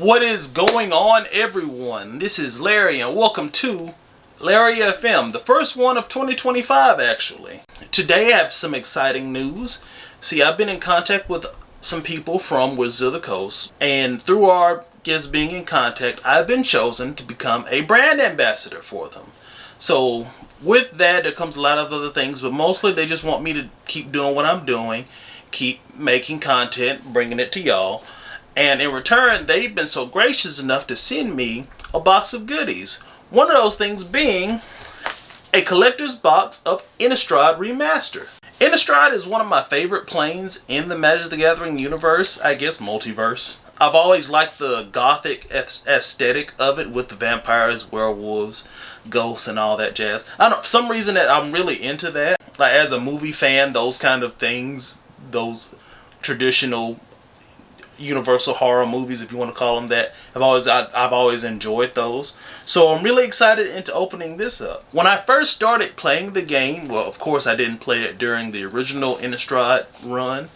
What is going on, everyone? This is Larry and welcome to Larry FM, the first one of 2025 actually. Today I have some exciting news. See, I've been in contact with some people from Wizards of the Coast, and through our just being in contact, I've been chosen to become a brand ambassador for them. So with that, there comes a lot of other things, but mostly they just want me to keep doing what I'm doing, keep making content, bringing it to y'all. And in return, they've been so gracious enough to send me a box of goodies. One of those things being a collector's box of Innistrad Remastered. Innistrad is one of my favorite planes in the Magic the Gathering universe, I guess multiverse. I've always liked the gothic aesthetic of it with the vampires, werewolves, ghosts, and all that jazz. I don't know, for some reason that I'm really into that. Like as a movie fan, those kind of things, those traditional universal horror movies, if you want to call them that, I've always enjoyed those. So I'm really excited into opening this up. When I first started playing the game, well, of course I didn't play it during the original Innistrad run,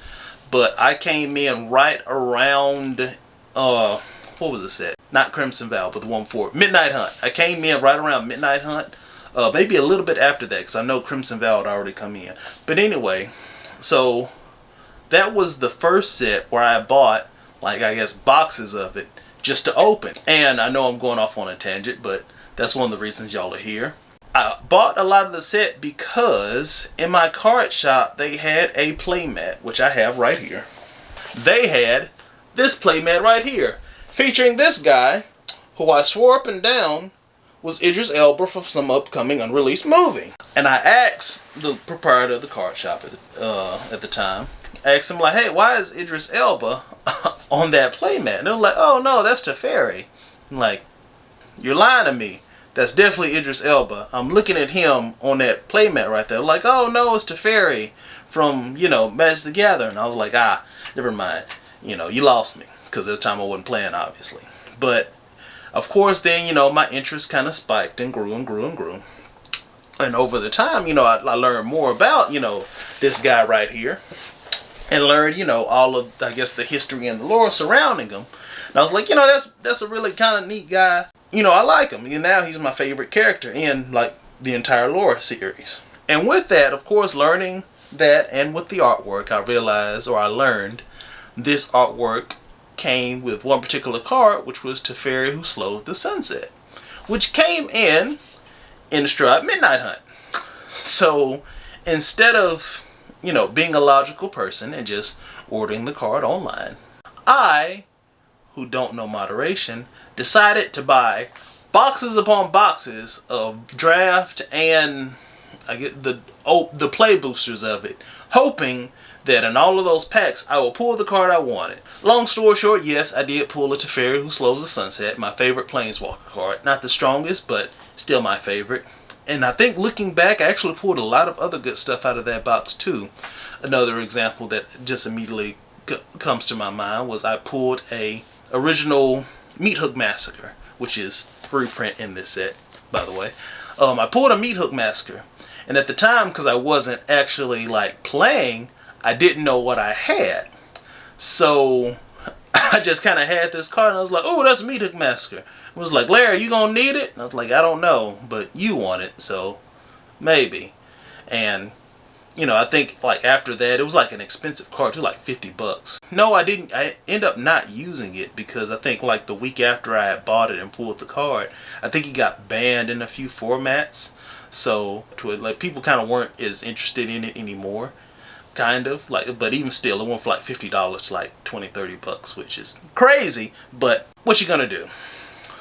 but I came in right around what was the set? Not Crimson Vow, but the one before Midnight Hunt. I came in right around Midnight Hunt, maybe a little bit after that, because I know Crimson Vow had already come in. But anyway, so that was the first set where I bought, like, I guess boxes of it just to open. And I know I'm going off on a tangent, but that's one of the reasons y'all are here. I bought a lot of the set because in my card shop they had a playmat, which I have right here. They had this playmat right here, featuring this guy who I swore up and down was Idris Elba for some upcoming unreleased movie. And I asked the proprietor of the card shop at the time, I asked him, like, hey, why is Idris Elba on that playmat? And they're like, oh no, that's Teferi. I'm like, you're lying to me. That's definitely Idris Elba. I'm looking at him on that playmat right there. Like, oh no, it's Teferi from, Magic the Gathering. I was like, never mind. You lost me. Because at the time I wasn't playing, obviously. But, of course, then, my interest kind of spiked and grew and grew and grew. And over the time, I learned more about, this guy right here. And learned, all of, I guess, the history and the lore surrounding him. And I was like, that's a really kind of neat guy. I like him. And now he's my favorite character in, like, the entire lore series. And with that, of course, learning that and with the artwork, I learned this artwork came with one particular card, which was Teferi Who Slows the Sunset, which came in Innistrad Midnight Hunt. So instead of, being a logical person and just ordering the card online, I, who don't know moderation, decided to buy boxes upon boxes of draft and I get the play boosters of it, hoping that in all of those packs I will pull the card I wanted. Long story short, yes, I did pull a Teferi Who Slows the Sunset, my favorite Planeswalker card. Not the strongest, but still my favorite. And I think looking back, I actually pulled a lot of other good stuff out of that box too. Another example that just immediately comes to my mind was I pulled a original Meat Hook Massacre, which is reprint in this set, by the way. I pulled a Meat Hook Massacre, and at the time, because I wasn't actually like playing, I didn't know what I had. So I just kind of had this card, and I was like, oh, that's Meat Hook Massacre. It was like, Larry, you gonna need it? And I was like, I don't know, but you want it, so maybe. And I think like after that, it was like an expensive card, too, like 50 bucks. No, I didn't. I ended up not using it because I think like the week after I had bought it and pulled the card, I think it got banned in a few formats. So like people kind of weren't as interested in it anymore. Kind of like, but even still, it went for like $50 to like 20-30 bucks, which is crazy. But what you gonna do?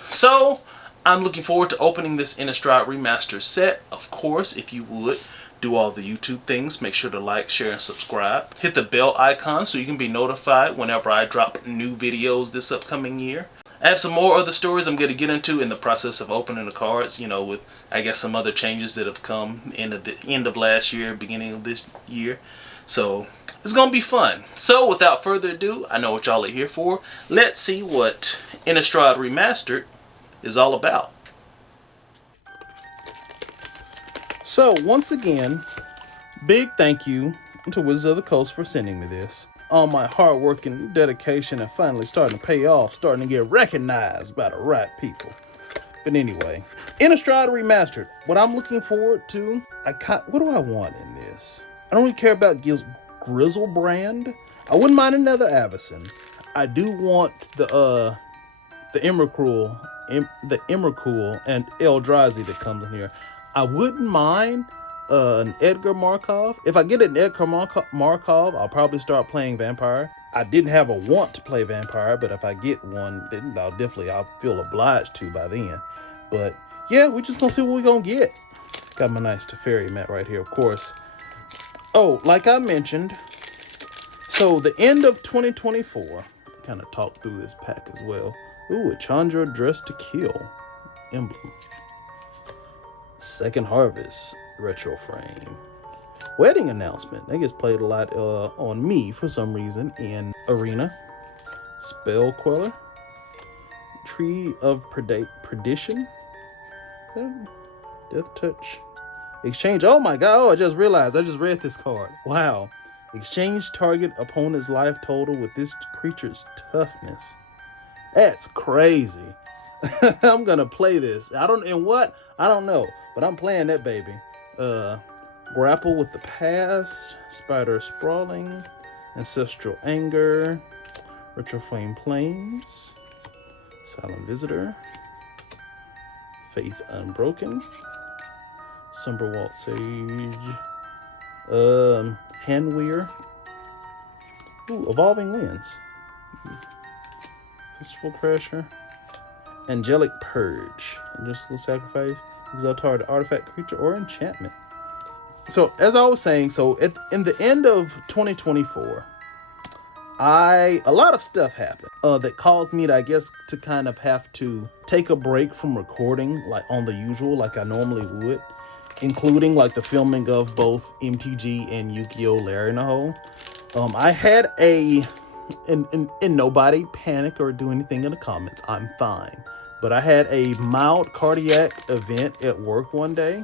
So I'm looking forward to opening this Innistrad Remastered set. Of course, if you would, do all the YouTube things. Make sure to like, share, and subscribe. Hit the bell icon so you can be notified whenever I drop new videos this upcoming year. I have some more other stories I'm going to get into in the process of opening the cards, with, I guess, some other changes that have come in at the end of last year, beginning of this year. So it's going to be fun. So without further ado, I know what y'all are here for. Let's see what Innistrad Remastered is all about. So once again, big thank you to Wizards of the Coast for sending me this. all my hard work and dedication and finally starting to pay off, starting to get recognized by the right people. But anyway, Innistrad Remastered. What I'm looking forward to, what do I want in this? I don't really care about Grizzlebrand. I wouldn't mind another Avacyn. I do want the Emrakul and Eldrazi that comes in here. I wouldn't mind an Edgar Markov. If I get an Edgar Markov, I'll probably start playing Vampire. I didn't have a want to play Vampire, but if I get one, then I'll feel obliged to by then. But yeah, we're just gonna see what we're gonna get. Got my nice Teferi mat right here, of course. Oh, like I mentioned, so the end of 2024, kind of talk through this pack as well. Ooh, a Chandra Dressed to Kill emblem. Second Harvest retro frame. Wedding Announcement. That gets played a lot on me for some reason in Arena. Spell Queller. Tree of Perdition. Death Touch. Exchange. Oh my god. Oh, I just realized. I just read this card. Wow. Exchange target opponent's life total with this creature's toughness. That's crazy. I'm gonna play this. I don't know, but I'm playing that baby. Grapple with the Past, Spider Sprawling, Ancestral Anger, Retroflame Plains, Silent Visitor, Faith Unbroken, Sumberwalt Sage, Handweir, Evolving Winds, Fistful Crusher, Angelic Purge, Industrial Sacrifice, exile target artifact, creature, or enchantment. So, as I was saying, in the end of 2024, a lot of stuff happened that caused me to, I guess, to kind of have to take a break from recording, like on the usual, like I normally would, including like the filming of both MTG and Yu-Gi-Oh! Larry in a Hole. I had and nobody panic or do anything in the comments. I'm fine. But I had a mild cardiac event at work one day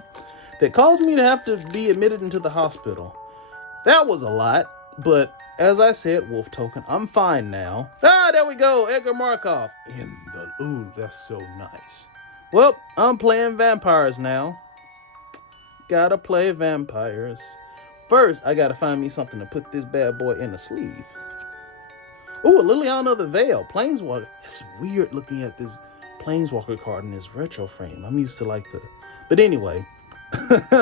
that caused me to have to be admitted into the hospital. That was a lot, but as I said, Wolf Token, I'm fine now. Ah, there we go, Edgar Markov. Ooh, that's so nice. Well, I'm playing vampires now. Gotta play vampires. First, I gotta find me something to put this bad boy in the sleeve. Ooh, a Liliana of the Veil, Planeswalker. It's weird looking at this Planeswalker card in this retro frame. I'm used to like but anyway,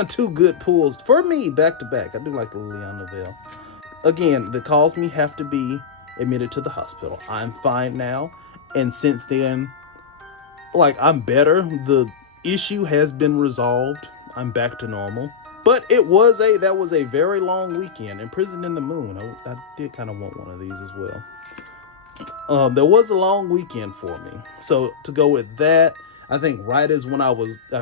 two good pulls for me back to back. I do like the Liliana Veil. Again, that caused me have to be admitted to the hospital. I'm fine now, and since then, like, I'm better. The issue has been resolved. I'm back to normal. But that was a very long weekend. Imprisoned in the Moon. I did kind of want one of these as well. There was a long weekend for me. So to go with that, I think right as when I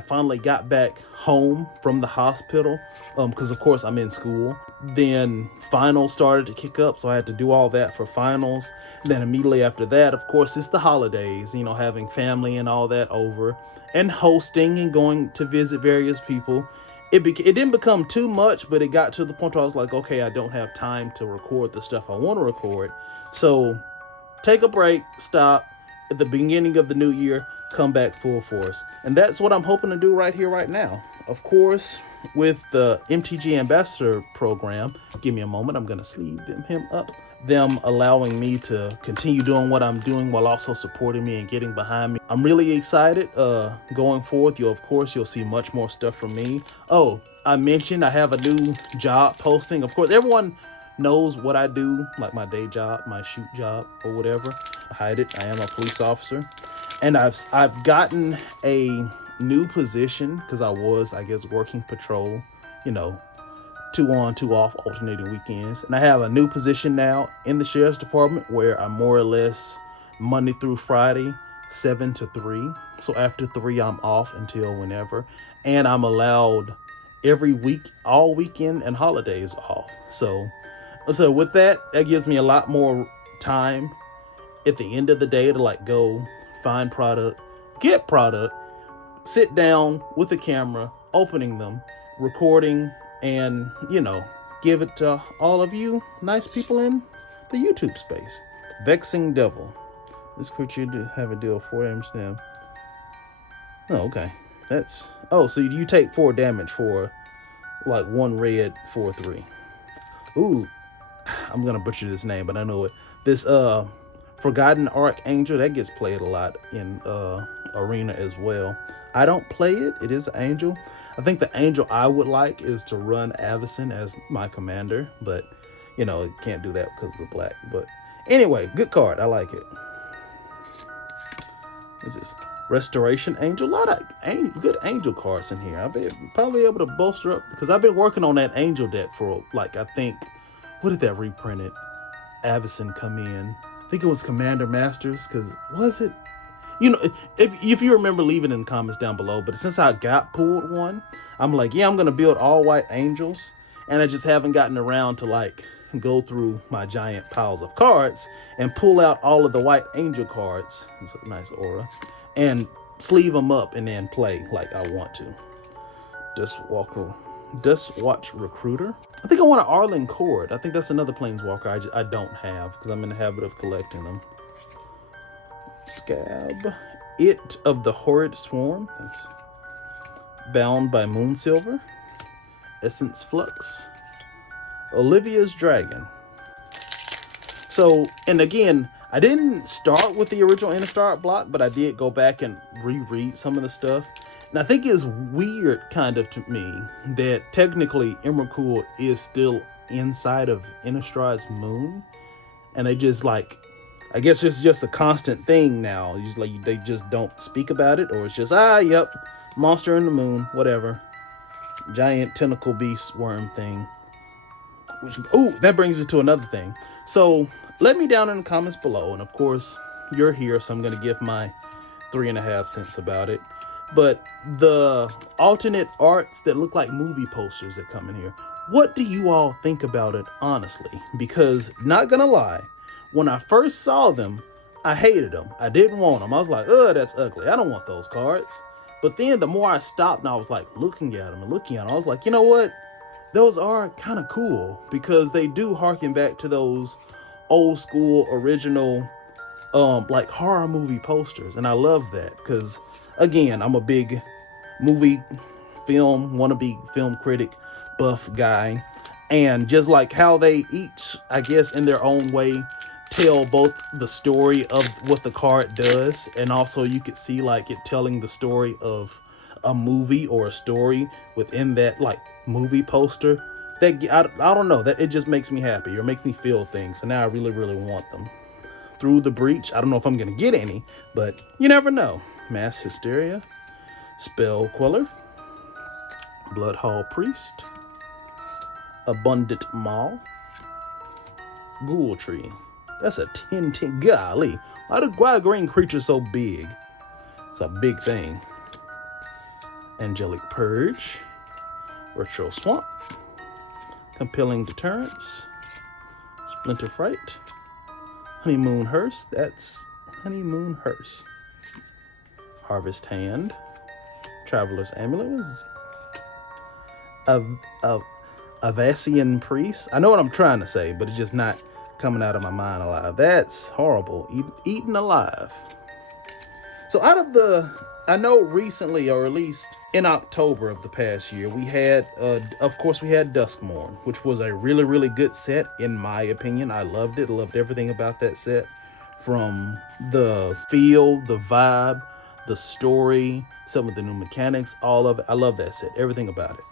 finally got back home from the hospital, because of course I'm in school. Then finals started to kick up, so I had to do all that for finals. And then immediately after that, of course, it's the holidays, having family and all that over, and hosting and going to visit various people. It didn't become too much, but it got to the point where I was like, okay, I don't have time to record the stuff I want to record. So take a break, stop at the beginning of the new year, come back full force. And that's what I'm hoping to do right here, right now. Of course, with the MTG Ambassador program, give me a moment, I'm going to sleeve him up. Them allowing me to continue doing what I'm doing while also supporting me and getting behind me. I'm really excited. Going forward, you'll see much more stuff from me. Oh, I mentioned I have a new job posting. Of course, everyone knows what I do, like my day job, my shoot job, or whatever. I hide it. I am a police officer. And I've gotten a new position because I was, I guess, working patrol, 2 on, 2 off, alternating weekends. And I have a new position now in the sheriff's department where I'm more or less Monday through Friday, 7 to 3. So after 3, I'm off until whenever. And I'm allowed every week, all weekend and holidays off. So with that gives me a lot more time at the end of the day to go find product, get product, sit down with the camera, opening them, recording, and give it to all of you nice people in the YouTube space. Vexing Devil. This creature do have a deal 4 damage now. Oh, okay. That's... Oh, so you take 4 damage for, like, 1 red, 4/3. Ooh. I'm gonna butcher this name, but I know it. This, Forgotten Archangel, that gets played a lot in, Arena as well. I don't play it. It is an angel. I think the angel I would like is to run Avacyn as my commander, but, you know, it can't do that because of the black. But anyway, good card. I like it. What's this? Restoration Angel. A lot of good angel cards in here. I'll be probably able to bolster up because I've been working on that angel deck for, like, I think, what did that reprinted Avacyn come in? I think it was Commander Masters, because was it? You know, if you remember, leave it in the comments down below. But since I got pulled one, I'm like, yeah, I'm going to build all white angels. And I just haven't gotten around to, like, go through my giant piles of cards and pull out all of the white angel cards. It's a nice aura. And sleeve them up and then play like I want to. Dustwatch Recruiter. I think I want an Arlen Cord. I think that's another planeswalker I don't have because I'm in the habit of collecting them. Scab. It of the Horrid Swarm. That's Bound by Moonsilver. Essence Flux. Olivia's Dragon. So, and again, I didn't start with the original Innistrad block, but I did go back and reread some of the stuff. And I think it's weird, kind of, to me, that technically Emrakul is still inside of Innistrad's moon. And they just, like, I guess it's just a constant thing now. It's like they just don't speak about it, or it's just, yep, monster in the moon, whatever. Giant tentacle beast worm thing. Oh, that brings us to another thing. So let me down in the comments below, and of course you're here, so I'm going to give my 3.5 cents about it. But the alternate arts that look like movie posters that come in here, what do you all think about it, honestly? Because, not gonna lie, when I first saw them, I hated them. I didn't want them. I was like, ugh, that's ugly. I don't want those cards. But then the more I stopped and I was like looking at them and looking at them, I was like, you know what? Those are kind of cool because they do harken back to those old school original like horror movie posters. And I love that because, again, I'm a big movie wannabe film critic buff guy. And just like how they each, I guess, in their own way, tell both the story of what the card does, and also you could see like it telling the story of a movie or a story within that like movie poster. That I don't know, that it just makes me happy or makes me feel things. And now I really, really want them. Through the Breach. I don't know if I'm gonna get any, but you never know. Mass Hysteria, Spell Queller, Blood Hall Priest, Abundant Maw, Ghoul Tree. That's a 10/10. Golly, why are green creatures so big? It's a big thing. Angelic Purge, Retro Swamp, Compelling Deterrence, Splinter Fright, Honeymoon Hearse. That's Honeymoon Hearse. Harvest Hand, Traveler's Amulet, Avacian Priest. I know what I'm trying to say, but it's just not coming out of my mind alive. That's horrible. Eaten alive. So out of the, I know recently, or at least in October of the past year, we had, of course, we had Duskmourn, which was a really, really good set, in my opinion. I loved it. I loved everything about that set. From the feel, the vibe, the story, some of the new mechanics, all of it. I love that set, everything about it.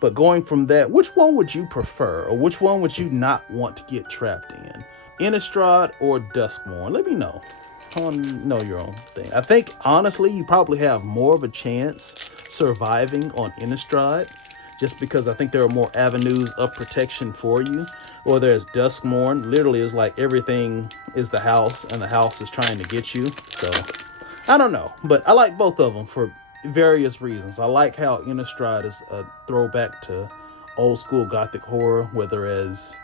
But going from that, which one would you prefer? Or which one would you not want to get trapped in? Innistrad or Duskmourn? Let me know. I want to know your own thing. I think, honestly, you probably have more of a chance surviving on Innistrad, just because I think there are more avenues of protection for you. Or there's Duskmourn. Literally, it's like everything is the house, and the house is trying to get you. So, I don't know. But I like both of them for various reasons. I like how Innistrad is a throwback to old school gothic horror, whereas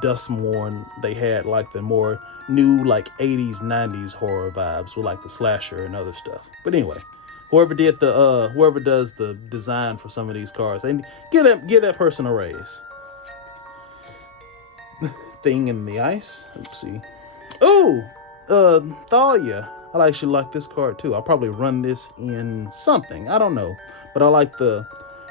Duskmourn, they had like the more new like 80s 90s horror vibes with like the slasher and other stuff. But anyway, whoever does the design for some of these cards, they give that person a raise. thing in the ice. Oopsie. Ooh, Thalia. I actually like this card too. I'll probably run this in something. I don't know, but I like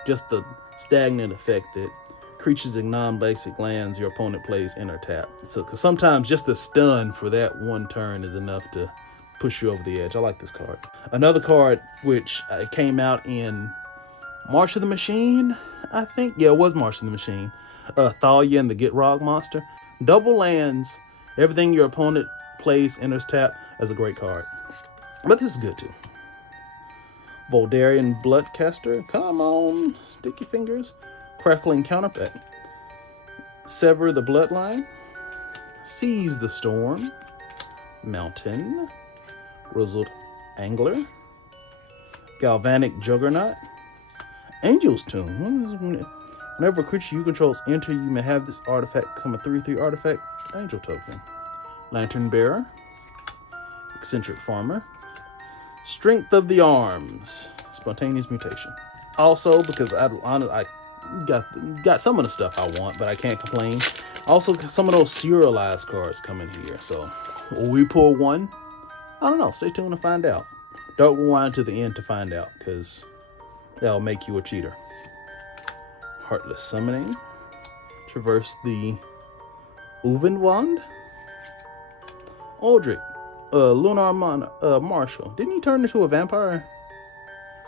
just the stagnant effect that creatures in non-basic lands your opponent plays enter tap. So, cause sometimes just the stun for that one turn is enough to push you over the edge. I like this card. Another card which came out in March of the Machine, I think. Yeah, it was March of the Machine. Thalia and the Get Rog monster. Double lands. Everything your opponent plays enters tap as a great card. But this is good too. Voldarian Bloodcaster. Come on, sticky fingers. Crackling Counterpart. Sever the Bloodline. Seize the Storm. Mountain. Grizzled Angler. Galvanic Juggernaut. Angel's Tomb. Whenever a creature you control enter, you may have this artifact become a 3/3 artifact. Angel token. Lantern Bearer. Eccentric Farmer. Strength of the Arms. Spontaneous Mutation. Also, because I got some of the stuff I want, but I can't complain. Also, some of those serialized cards come in here. So, will we pull one? I don't know. Stay tuned to find out. Don't rewind to the end to find out, because that'll make you a cheater. Heartless Summoning. Traverse the Uvenwand. Aldrich. Lunar Marshal. Didn't he turn into a vampire?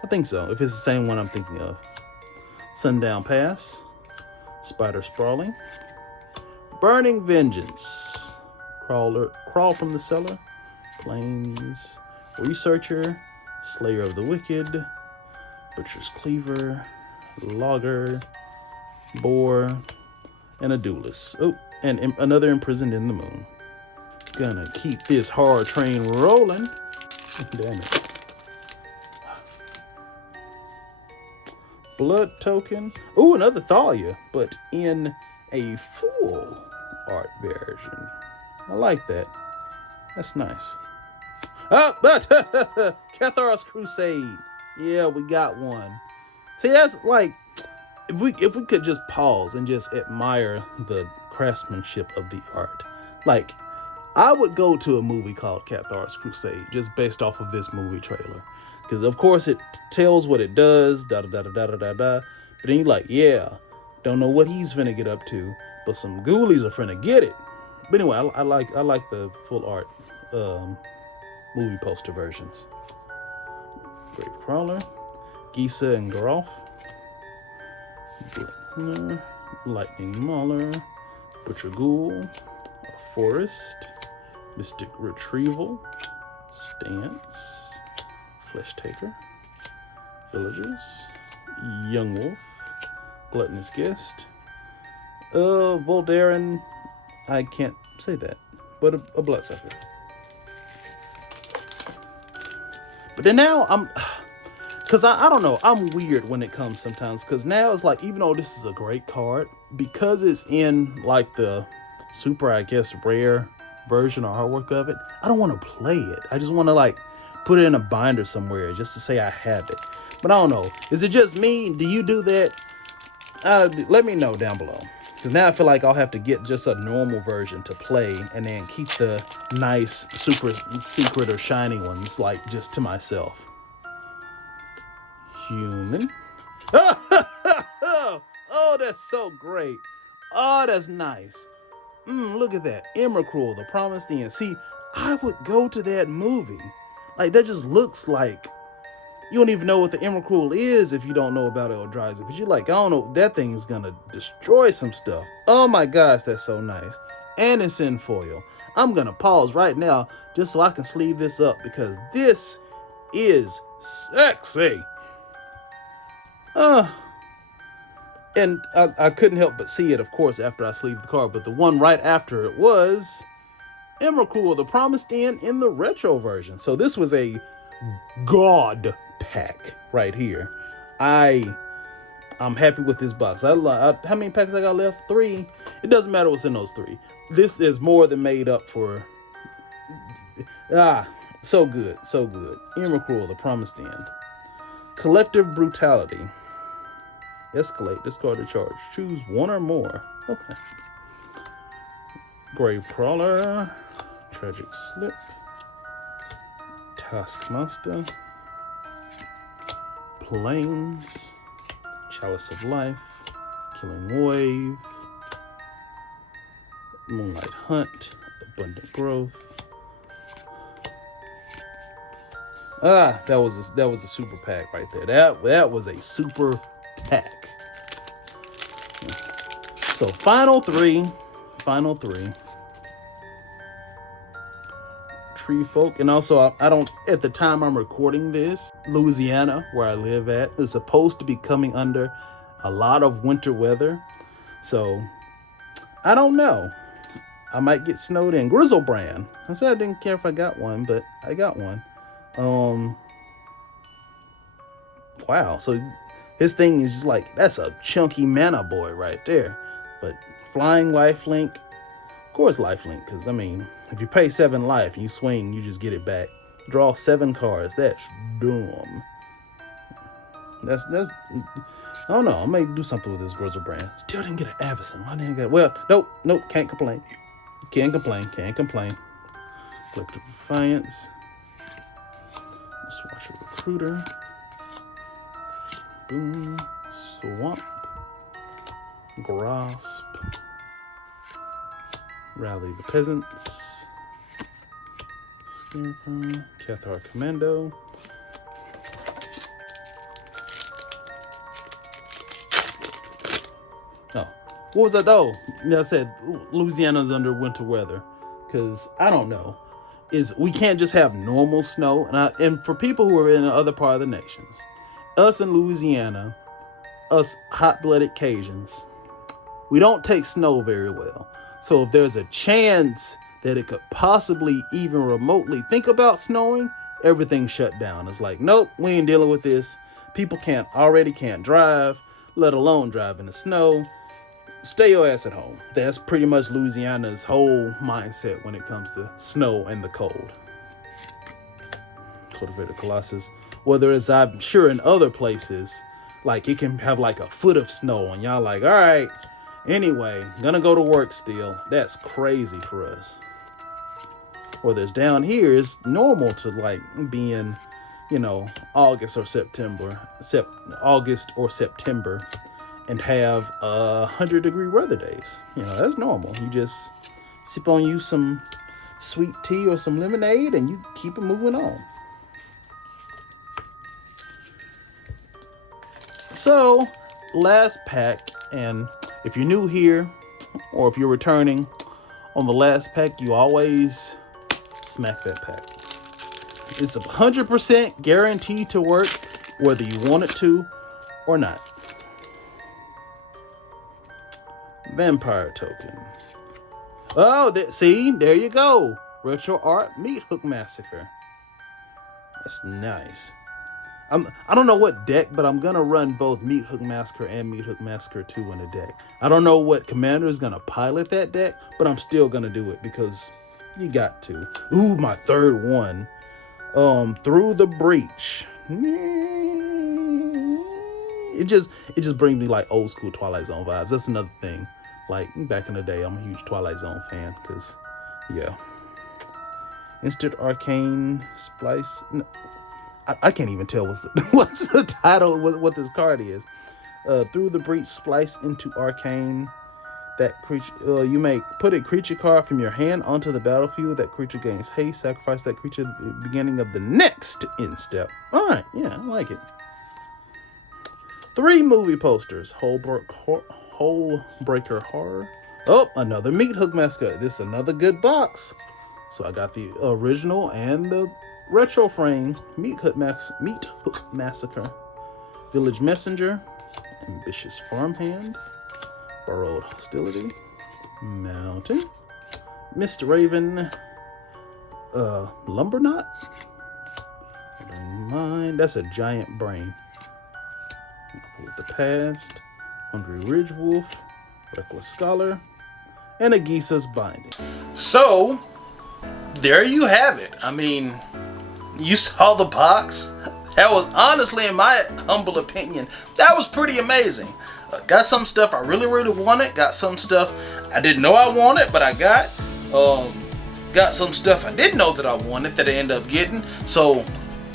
I think so, if it's the same one I'm thinking of. Sundown Pass. Spider Sprawling. Burning Vengeance. Crawl from the Cellar. Plains. Researcher. Slayer of the Wicked. Butcher's Cleaver. Logger. Boar. And a Duelist. Oh, and another Imprisoned in the Moon. Gonna keep this hard train rolling. Damn it. Blood Token. Ooh, another Thalia, but in a full art version. I like that. That's nice. Oh, but Cathar's Crusade. Yeah, we got one. See, that's like, if we could just pause and just admire the craftsmanship of the art. Like, I would go to a movie called Cathar's Crusade just based off of this movie trailer. Because, of course, it tells what it does, da-da-da-da-da-da-da. But then you're like, yeah, don't know what he's finna get up to, but some ghoulies are finna get it. But anyway, I like the full art movie poster versions. Gravecrawler, Gisa and Groff, Blitzner, Lightning Mauler, Butcher Ghoul, a Forest, Mystic Retrieval, Stance, Flesh Taker, Villagers, Young Wolf, Gluttonous Guest, Voldaren, I can't say that, but a Bloodsucker. But then now because I don't know, I'm weird when it comes sometimes, because now it's like, even though this is a great card, because it's in like the super, I guess, rare version or artwork of it, I don't want to play it. I just want to like put it in a binder somewhere just to say I have it. But I don't know. Is it just me? Do you do that? Let me know down below. Because now I feel like I'll have to get just a normal version to play and then keep the nice, super secret or shiny ones like just to myself. Human. Oh, that's so great. Oh, that's nice. Look at that. Emrakul, the Promised End. See, I would go to that movie. Like, that just looks like, you don't even know what the Emrakul is if you don't know about Eldrazi. But you're like, I don't know, that thing is gonna destroy some stuff. Oh my gosh, that's so nice. And it's in foil. I'm gonna pause right now just so I can sleeve this up, because this is sexy. And I couldn't help but see it, of course, after I sleeved the card. But the one right after it was Emrakul, the Promised End in the retro version. So this was a god pack right here. I'm happy with this box. How many packs I got left? 3. It doesn't matter what's in those 3. This is more than made up for. So good, so good. Emrakul, the Promised End. Collective Brutality. Escalate, discard a charge. Choose one or more. Okay. Grave Crawler, Tragic Slip, Taskmaster, Plains, Chalice of Life, Killing Wave, Moonlight Hunt, Abundant Growth. That was a super pack right there. That was a super pack. So final three. Tree Folk, and also I don't, at the time I'm recording this, Louisiana, where I live at, is supposed to be coming under a lot of winter weather. So I don't know. I might get snowed in. Grizzlebrand. I said I didn't care if I got one, but I got one. Wow. So his thing is just like, that's a chunky mana boy right there. But flying lifelink, of course lifelink, because I mean, if you pay 7 life and you swing, you just get it back. Draw 7 cards. That's dumb. That's I don't know. I may do something with this Grizzlebrand. Still didn't get an Avacyn. Why didn't I get? Well, nope. Can't complain. Can't complain. Collective Defiance. Swatcher Recruiter. Boom. Swamp. Grasp. Rally the Peasants. Scarecrow. Cathar Commando. Oh, what was that though? I said Louisiana's under winter weather, because I don't know, is we can't just have normal snow. And for people who are in the other part of the nations, us in Louisiana, us hot-blooded Cajuns, we don't take snow very well. So if there's a chance that it could possibly even remotely think about snowing, everything's shut down. It's like, nope, we ain't dealing with this. People already can't drive, let alone drive in the snow. Stay your ass at home. That's pretty much Louisiana's whole mindset when it comes to snow and the cold. Cultivated Colossus. Whether it's, I'm sure in other places, like it can have like a foot of snow and y'all like, all right, anyway, gonna go to work still. That's crazy for us. Whether it's down here, it's normal to like be in, August or September, and have 100-degree weather days. That's normal. You just sip on you some sweet tea or some lemonade and you keep it moving on. So, last pack, and if you're new here or if you're returning, on the last pack, you always smack that pack. It's 100% guaranteed to work whether you want it to or not. Vampire token. Oh, see, there you go. Retro Art Meat Hook Massacre. That's nice. I don't know what deck, but I'm gonna run both Meat Hook Massacre and Meat Hook Massacre 2 in a deck. I don't know what commander is gonna pilot that deck, but I'm still gonna do it because you got to. Ooh, my third one. Through the Breach. It just brings me like old school Twilight Zone vibes. That's another thing. Like back in the day, I'm a huge Twilight Zone fan because, yeah. Instant Arcane Splice. No, I can't even tell what's the title, what this card is. Through the Breach, splice into Arcane. That creature, you may put a creature card from your hand onto the battlefield. That creature gains haste. Sacrifice that creature at the beginning of the next end step. All right, yeah, I like it. 3 movie posters. Hole Breaker Horror. Oh, another Meat Hook Massacre. This is another good box. So I got the original and the retro frame Meat Hook Massacre. Village Messenger. Ambitious Farmhand. Burrowed Hostility. Mountain. Mist Raven. Lumberknot. Mine. That's a giant brain. With the Past. Hungry Ridge Wolf. Reckless Scholar. And a Gisa's Binding. So, there you have it. I mean, you saw the box. That was honestly, in my humble opinion, that was pretty amazing. Got some stuff I really wanted. Got some stuff I didn't know I wanted, but I got. Got some stuff I didn't know that I wanted that I ended up getting. So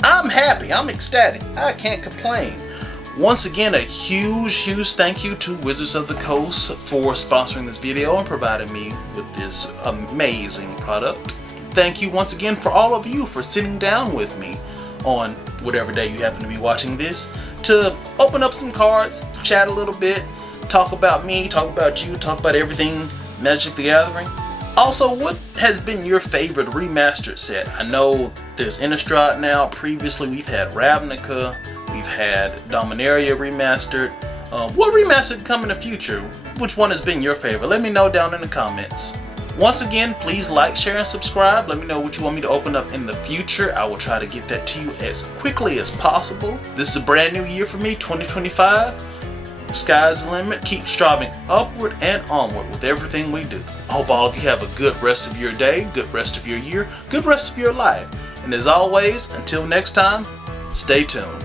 I'm happy. I'm ecstatic. I can't complain. Once again, a huge thank you to Wizards of the Coast for sponsoring this video and providing me with this amazing product. Thank you once again for all of you for sitting down with me on whatever day you happen to be watching this to open up some cards, chat a little bit, talk about me, talk about you, talk about everything Magic the Gathering. Also, what has been your favorite remastered set? I know there's Innistrad now. Previously, we've had Ravnica. We've had Dominaria Remastered. What remastered come in the future? Which one has been your favorite? Let me know down in the comments. Once again, please like, share, and subscribe. Let me know what you want me to open up in the future. I will try to get that to you as quickly as possible. This is a brand new year for me, 2025. Sky's the limit. Keep striving upward and onward with everything we do. I hope all of you have a good rest of your day, good rest of your year, good rest of your life. And as always, until next time, stay tuned.